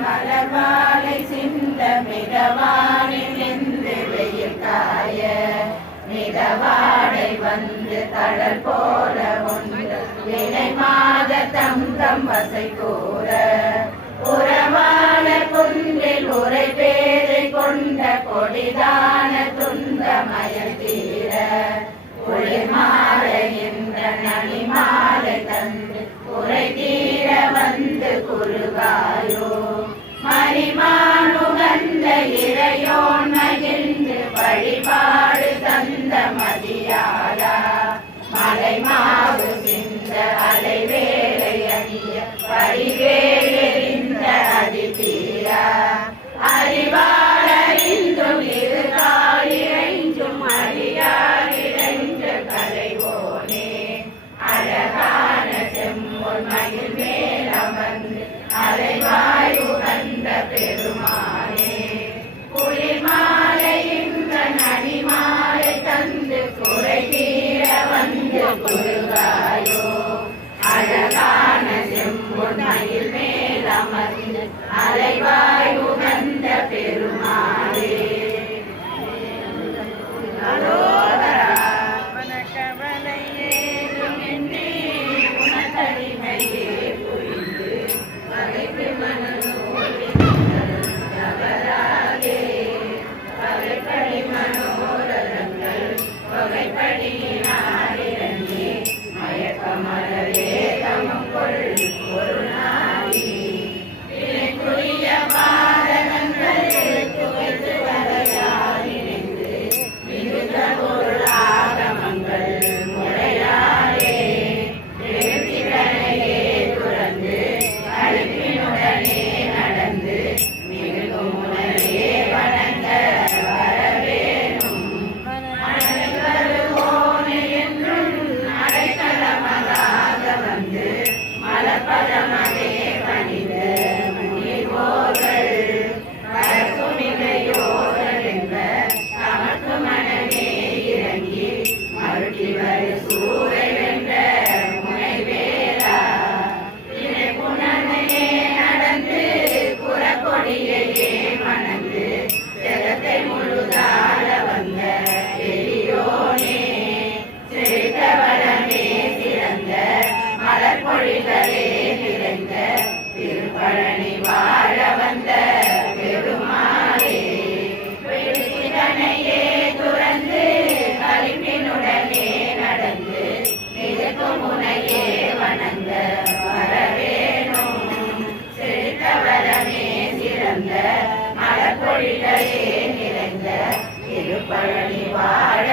மலர்வாலை சிந்த மிதவானில் நின்று வெயில் காய மிதவாடை வந்து தளர் போல ஒன்று வினை மாத தம் வசை கூற உறவான குன்றில் உரை பேரை கொண்ட கொடிதான துன்ப மயல் தீர குளிர் மாலைகின்ற நனி மாலை தந்து உரை தீர வந்து குறுகாயோ மணிமானுகந்த இறையோன் மகிழ்ந்து வழிபாடு தந்த மதியாரா மலை மாவு சிந்த அலை வேலை அணிய வழிவேலெறிந்த அதிதீரா அறிவாளறிந்தும் இருகால் இறைஞ்சும் அடியார் இறைஞ்ச கலைவோனே அழகான செம்பொன் மயில் மேல் அமர்ந்து அலைவாயு கந்த பெருமானே குளிர் மாலை இன்ற நடி மாலை தந்து குறை தீர வந்து குறுகாயோ அழகான செம்பொன் மயில் மேல் அமர்ந்து அலைவாயு கந்த பெருமானே திருப்பழனி வாழ வந்த பெருமாளே விடுதிதனையே துறந்து கலிப்பினுடனே நடந்து நிற்கும் முனையே வணங்க வரவேணும் செழித்த வரமே சிறந்த மலர்பொழிலே நிறைந்த திருப்பழனி வாழ